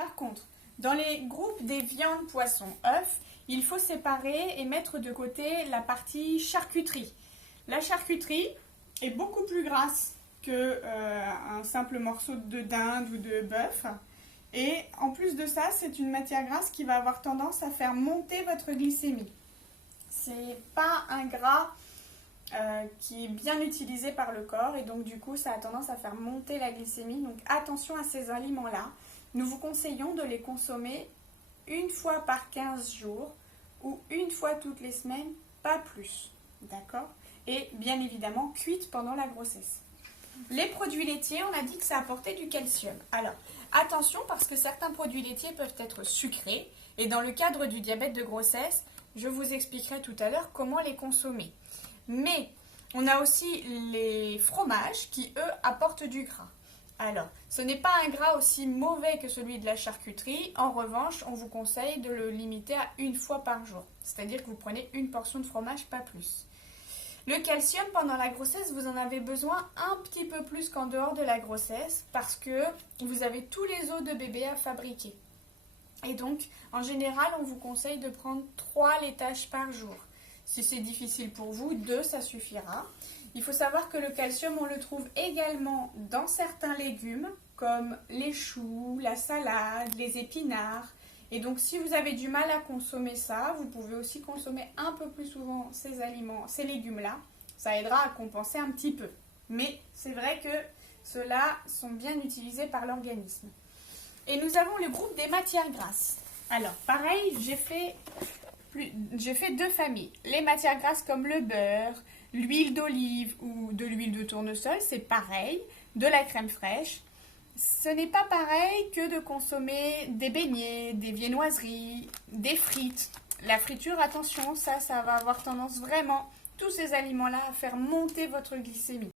Par contre, dans les groupes des viandes, poissons, œufs, il faut séparer et mettre de côté la partie charcuterie. La charcuterie est beaucoup plus grasse que un simple morceau de dinde ou de bœuf. Et en plus de ça, c'est une matière grasse qui va avoir tendance à faire monter votre glycémie. C'est pas un gras qui est bien utilisé par le corps et donc du coup ça a tendance à faire monter la glycémie. Donc attention à ces aliments-là. Nous vous conseillons de les consommer une fois par 15 jours ou une fois toutes les semaines, pas plus. D'accord? Et bien évidemment cuites pendant la grossesse. Les produits laitiers, on a dit que ça apportait du calcium. Alors, attention parce que certains produits laitiers peuvent être sucrés et dans le cadre du diabète de grossesse, je vous expliquerai tout à l'heure comment les consommer. Mais on a aussi les fromages qui, eux, apportent du gras. Alors, ce n'est pas un gras aussi mauvais que celui de la charcuterie. En revanche, on vous conseille de le limiter à une fois par jour. C'est-à-dire que vous prenez une portion de fromage, pas plus. Le calcium, pendant la grossesse, vous en avez besoin un petit peu plus qu'en dehors de la grossesse parce que vous avez tous les os de bébé à fabriquer. Et donc, en général, on vous conseille de prendre 3 laitages par jour. Si c'est difficile pour vous, 2, ça suffira. Il faut savoir que le calcium, on le trouve également dans certains légumes, comme les choux, la salade, les épinards. Et donc, si vous avez du mal à consommer ça, vous pouvez aussi consommer un peu plus souvent ces aliments, ces légumes-là. Ça aidera à compenser un petit peu. Mais c'est vrai que ceux-là sont bien utilisés par l'organisme. Et nous avons le groupe des matières grasses. Alors, pareil, j'ai fait 2 familles. Les matières grasses comme le beurre, l'huile d'olive ou de l'huile de tournesol, c'est pareil. De la crème fraîche. Ce n'est pas pareil que de consommer des beignets, des viennoiseries, des frites. La friture, attention, ça va avoir tendance vraiment, tous ces aliments-là, à faire monter votre glycémie.